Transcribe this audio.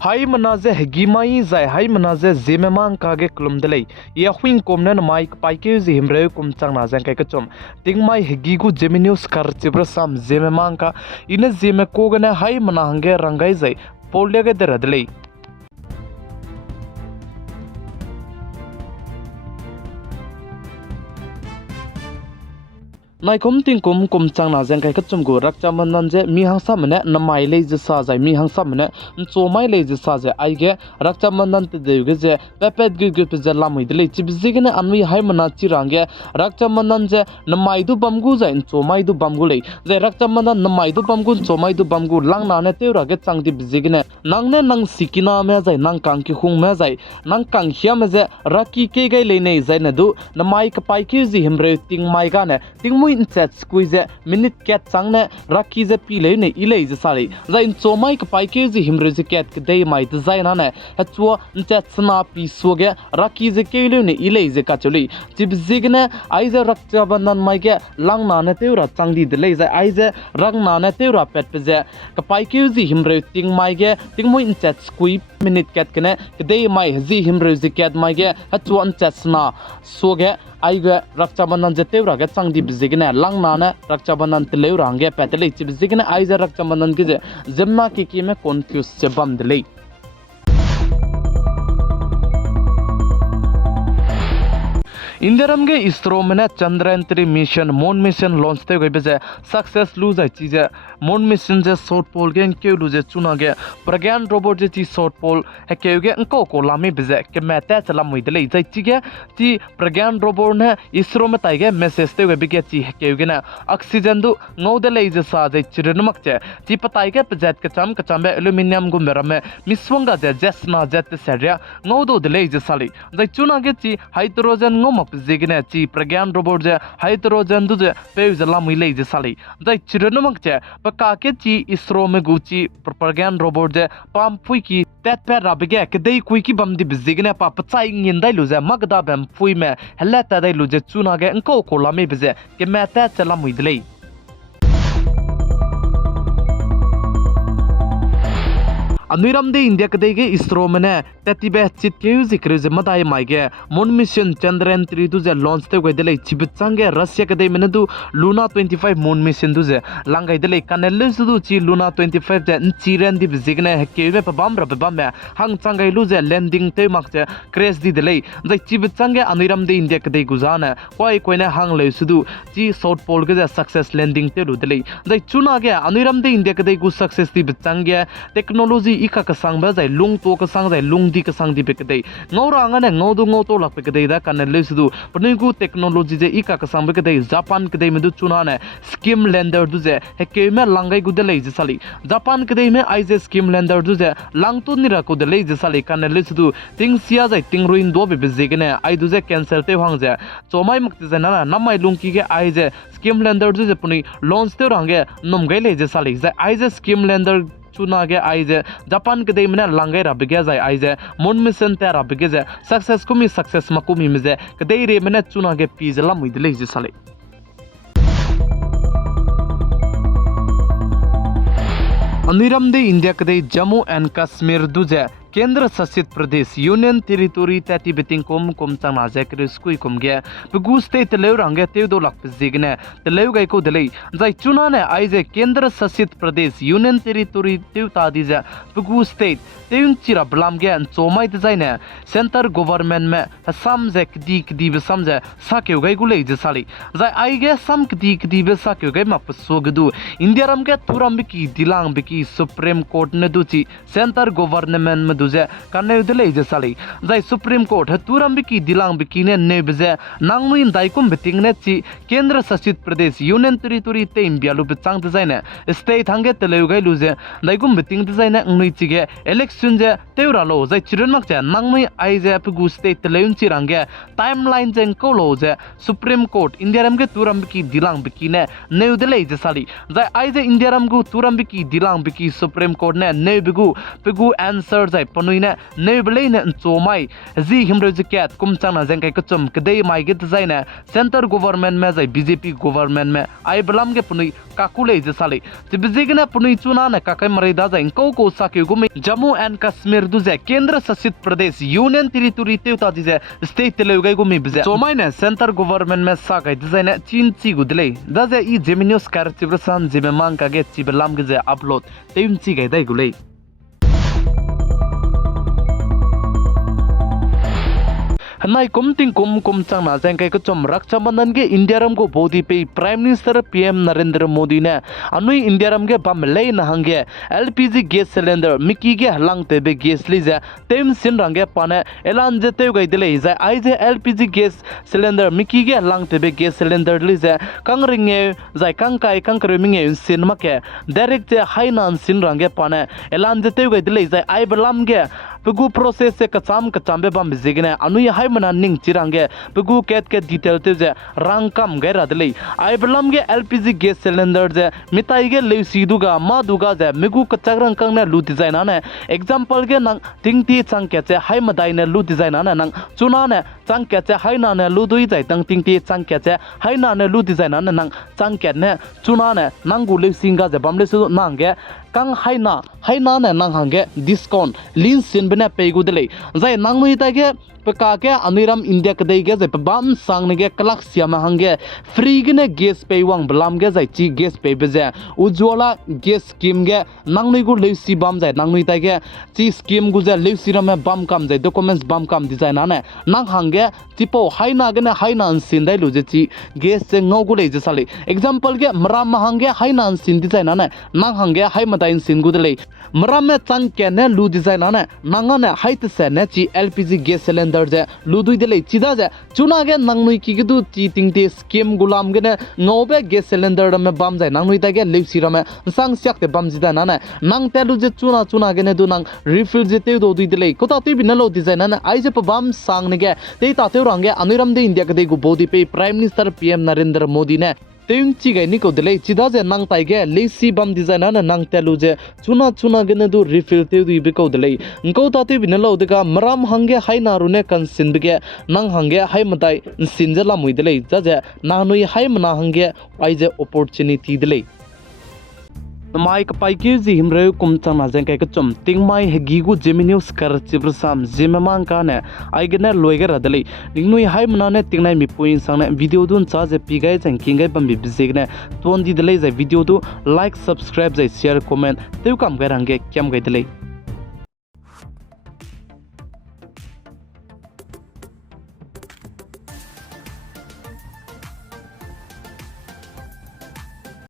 Hai manaze hegimai zai hai manaze zememang kage klum delay ya huing komnen mic paike zi himre kum chang na jang kai ka chom ting mai hegigu geminius kar chibra sam zememang ka ina zeme kogana hai mana hange rangai zai poldege deradlei naikom tingkum kum chang na jang kai ka chum go rakcha manan je mi hangsa mane namai le je sa jai mi hangsa mane chomai le je sa je aige rakcha manan te de ge je pepet ge ge pe je lamai de le chibzig ne anwi hai mana chirange rakcha manan je namai du bamgu jai chomai du bamgu le je rakcha manan namai du bamgu chomai du bamgu lang na ne te ra ge chang di bizig ne nang ne nang sikina me jai nang kang ki khung me jai nang kang hia me je raki ke gai le nei jai na du namai ka pai ki ji himre ting mai ga ne ting in set squeeze minute cat sang ne raki ze pi le ne ilei ze sari za in chomai ka pai ke ji himre ze cat ke dei mai design na ne hachwa chat sna pi soge raki ze ke le ne ilei ze ka choli chib zig ne ai ze rakcha bandan mai ke lang na ne teura changdi de le za ai ze rang na ne teura pet pe ze ka pai ke ji himre ting mai ge ting mo in chat squeeze minute cat ke ne ke dei mai ji himre ze cat mai ge hachwa chat sna soge aiga rakchabanan je teura ge changdi bizigne langna ne rakchabanan teleura nge petele chibzigne aiza rakchabanan ge je zemma ki me confuse se bam delay इंदिरम के इसरो में Chandrayaan 3 mission moon mission launch ते गई बजे success loose है चीज moon mission जे south pole के के लूजे चुना के प्रज्ञान रोबोट जे ची साउथ पोल है के गे अंको को लामी बजे के मैते चला मुइदले जै ची के ची प्रज्ञान रोबोट ने इसरो में ताइगे मैसेज ते गई बिके ची है के गे ना ऑक्सीजन दु ngौदले जे सा जे चिरनमक जे ची पताइ के प्रोजेक्ट के कचम बे एल्यूमिनियम गु मेरा में मिसवंगा जे जेसना जेत सेरिया ngौदो दले जे साली जै चुना के ची हाइड्रोजन ngom जिगने ची प्रज्ञान रोबोट जे हाइड्रोजन दु जे पे जला मिले जे साली जै चिरनमक जे पका के ची इसरो में गुची प्रज्ञान रोबोट जे पाम फुई की tet pe rabige ke dei kui ki bam di bizigne pa pachai ngin dai lu je magda bam fui me hella ta dai lu je chuna ge anko ko lami bize ke me ta chala muidlei अनिरम दे India कदे के इसरो में ने ततिबे चित के जिक्र जे मदाय माइगे moon mission Chandrayaan 3 दु जे launch ते गय देले चिबचंगे रशिया कदे में दु लूना 25 मून मिशन दु जे लांगाय देले कनेल दु ची लूना 25 जे चिरन दि बिजिगने हके में पबाम रब बम हंग चंगाय लु जे लैंडिंग ते मक जे क्रैश दि देले जे चिबचंगे अनिरम दे इंडिया कदे गुजाना कोई कोइने हंग ले सुदु ची साउथ पोल के जे सक्सेस लैंडिंग ते लु देले जे चुना गे अनिरम दे इंडिया कदे गु सक्सेस दि बिचंगे टेक्नोलॉजी इका का सांग बा जाय लुंग तो का सांग जाय लुंग दी का सांग दी बेकदे ngora ngane ngodu ngoto lak बेकदे दा कने लेसदु पनिगु टेक्नोलॉजी जे इका का सांग बेकदे जापान कदे में दु चुना ने स्कीम लैंडर दु जे हेके में लांगाई गु दले जे साली जापान कदे में आइजे स्कीम लैंडर दु जे लांगतु निरा को दले जे साली कने लेसदु तिंग सिया जाय तिंग रुइन दो बे जेगने आई दु जे कैंसिल ते हंग जे चोमाई मुक्ति जे ना नमाई लुंग की के आइजे स्कीम लैंडर दु जे पनि लॉन्च ते रंगे नम गइले जे साली जे आइजे स्कीम लैंडर चुना के आइजे जापान के दे में लांगे रबिगे जाय आइजे मून मिशन ते रबिगे जे सक्सेस कुमी सक्सेस मकुमी मिजे के दे रे में चुना के पीजला मुइदले जे साले अनिरम दे इंडिया के दे जम्मू एंड कश्मीर दुजे केंद्र शासित प्रदेश यूनियन टेरिटोरी तैती बिटिंग कोम चंगना जेकर स्कुई कुमगे बगुस्ते तलेव रंगे ते दो लाख जिगने तलेव गई को दले जाय चुना ने आइजे केंद्र शासित प्रदेश यूनियन टेरिटोरी तेव तादी जे बगुस्ते तेउं चिरा ब्लामगे चोमाय जायने सेंटर गवर्नमेंट में सम जे कदी बसम जे साकेव गई गुले जे साली जाय आइगे सम कदी साकेव गई मा पसोगदु इंडिया रम के तुरम बिकी दिलांग बिकी सुप्रीम कोर्ट ने दुची सेंटर गवर्नमेंट में दुजे कन्ने दले जे साली जाय सुप्रीम कोर्ट तुरम बिकी दिलांग बिकी ने बजे नांगमुइन दाइकुम बिटिंग ने ची केंद्र शासित प्रदेश यूनियन टेरिटोरी ते इंबियालु बिचांग दजायने स्टेट हंगे तलेव गई लुजे दाइकुम बिटिंग दजायने अंगनुइ चिगे इलेक्शन जे तेउरालो जाय चिरनमक जे नांगमुइ आइजे पुगु स्टेट तलेउन चिरांगे टाइमलाइन जें कोलो जे सुप्रीम कोर्ट इंडिया रम के तुरम बिकी दिलांग बिकी ने दले जे साली जाय आइजे इंडिया रम गु तुरम बिकी दिलांग बिकी सुप्रीम कोर्ट ने बिगु आंसर जाय panui ne nebele ne chomai ji himro jikat kumchang na jeng kai kachum kdei mai ge zai ne center government me zai BJP government me ai balam ge panui kakule je sale tibjigna panui chuna ne kakai marai da jai ko sakyu gumi Jammu and Kashmir du je kendra shasit pradesh union territory te ta je state te legai gumi bje chomai ne center government me sa kai zai ne chin chi gudle da je I Zeme News kar chibrasan Zeme mang ka ge chibalam ge je upload teim chi gai dai gulei Hanai kumting kum chang na jeng kai kachom rakcha bandhan ge India ram go bodi pe Prime Minister PM Narendra Modi ne anui India ram ge bam lei na hange LPG gas cylinder miki ge halang te be gas li ja tem sin rang ge pane elan je te gai dile ja ai je LPG gas cylinder miki ge halang te be gas cylinder li ja kang ringe jai kang kai kang kreming e sin ma ke direct je hainan sin rang ge pane elan je te gai dile ja ai balam ge pegu process se kacham be bam zigne anui hai mana ning chirange pegu ket detail te je rangkam gaira dele ai balam ge LPG gas cylinder je mitai ge leusi duga ma duga je megu kachagrang kang ne lu design ne example ge nang tingti chang ke che hai madai ne lu design ne nang chuna ne chang ke che hai na ne lu dui jai tang tingti chang ke che hai na ne lu design ne nang chang ke ne chuna ne nang gu leusi ga je bam le su nang ge kang haina ne nang hange discount lin sin bena pegu dele zai nang nui ta ge pka ke aniram India kadai ge zai bam sang ne ge kalak siama hange free ge ne gas pay wang blam ge zai chi gas pay beje ujwala gas scheme ge nang nui gu leusi bam zai nang nui ta ge chi scheme gu je leusi ram bam kam zai documents bam kam design ne nang hange tipo haina ge ne haina sin dai lu je chi gas se ngau gu le je sale example ge mram hange haina sin design ne nang hange hai tain sin gudle mram chang ke ne lu design ne nanga ne height se ne chi LPG gas cylinder je lu dui dele chida je chuna ge nang nui ki du chi ting te scheme gulam ge ne ngobe gas cylinder me bam jai nang nui ta ge leusi ram sang syak te bam jida na ne nang te lu je chuna ge ne du nang refill je te do dui dele ko ta te bin lo design na ai je bam sang ne ge te ta te rang ge aniram de India ge de gu bodi pe Prime Minister PM Narendra Modi ne तेम चिगाई निको दले चिदा जे नंग ताइगे लेसी बम design ना नंग तेलु जे चुना गने दु रिफिल ते दु बिको दले इंको ताते बिनलो दगा मराम हंगे हाय नारुने कन सिन बिगे नंग हंगे हाय मताई सिनजला मुइ दले जे नानुई हाय मना हंगे आइजे अपॉर्चुनिटी दले mai ka pai ki ji himre kum chang na jeng kai ka chom ting mai hegi gu Zeme News kar chibrasam Zeme mang ka ne ai gena loiga radale ningnui hai mna ne ting nai mi point sang ne video dun cha je pi gai chang king gai bam bi bisig ne ton di dele ja video du like subscribe ja share comment teu kam ga rang ge kyam gai dele